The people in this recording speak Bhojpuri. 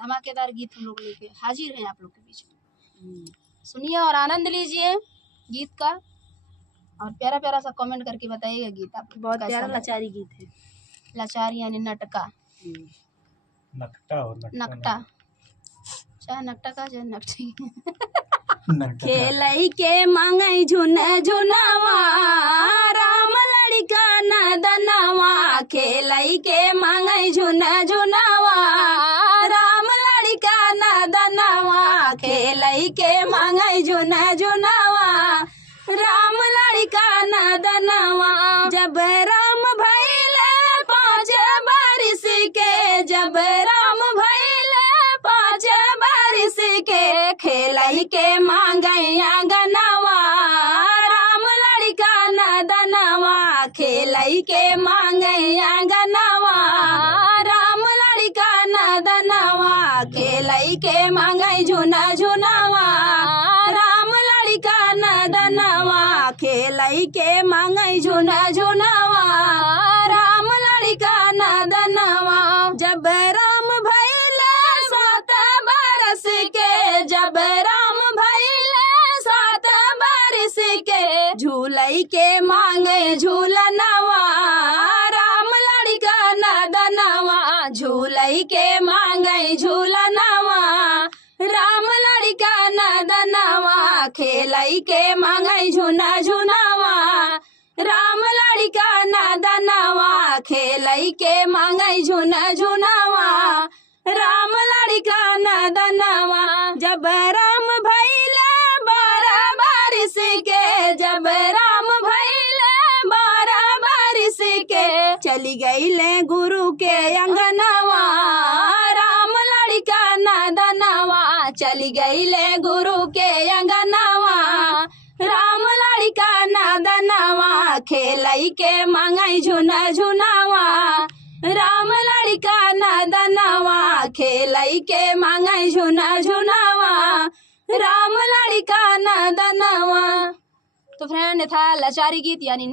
धमाकेदार गीत हम लोग लेके हाजिर हैं आप लोग के बीच में। सुनिए और आनंद लीजिए गीत का, और प्यारा प्यारा सा कमेंट करके बताइएगा गीत आप बहुत प्यारा लाचारी गीत है। लाचारी यानी नटका, नकटा, चाहे नकटा का चाहे नकटी। खेलई के मांगई झुन झुनावा, राम लड़का नदनवा। खेलई के मांगई झुन झुनावा, राम लड़का नदनवा। खेलई के मांगई झुन झुनावा, राम लड़का नदनवा। जब राम भइले 5 बरिस के, जब राम भइले 5 बरिस के। खेलई के मांगई आंगनवा, राम लड़का नदनवा। खेलई के मांगई आंगनवा, राम लड़का नदनवा। खेलई के मांगई झुना झुनावा, राम लड़का नदनवा। खेलई के मांगई झुना झुनावा, राम लड़का नदनवा। जब राम भइले 7 बरस के, जब राम भइले 7 बरस के। झूलई के मांगे झूलनवा, राम लड़का नदनवा। झूलई के मांगे झूलनवा, राम लड़का नदनवा। खेलई के मांगई झुना झुनावा, राम लड़का नदनवा। खेलई के मांगई झुना झुनावा, राम लड़का नदनवा। जब राम भइले 12 बरिस के, जब राम भइले 12 बरिस के। चली गईले गुरु के अंगनवा, राम लड़का नदनवा। चली गईले गुरु के अंगनवा, राम लड़का नदनवा। खेलई के मांगई झुना झुनावा, राम लड़का नदनवा। खेलई के मांगई झुना झुनावा, राम लड़का नदनवा। तो फ्रेंड था लाचारी गीत यानी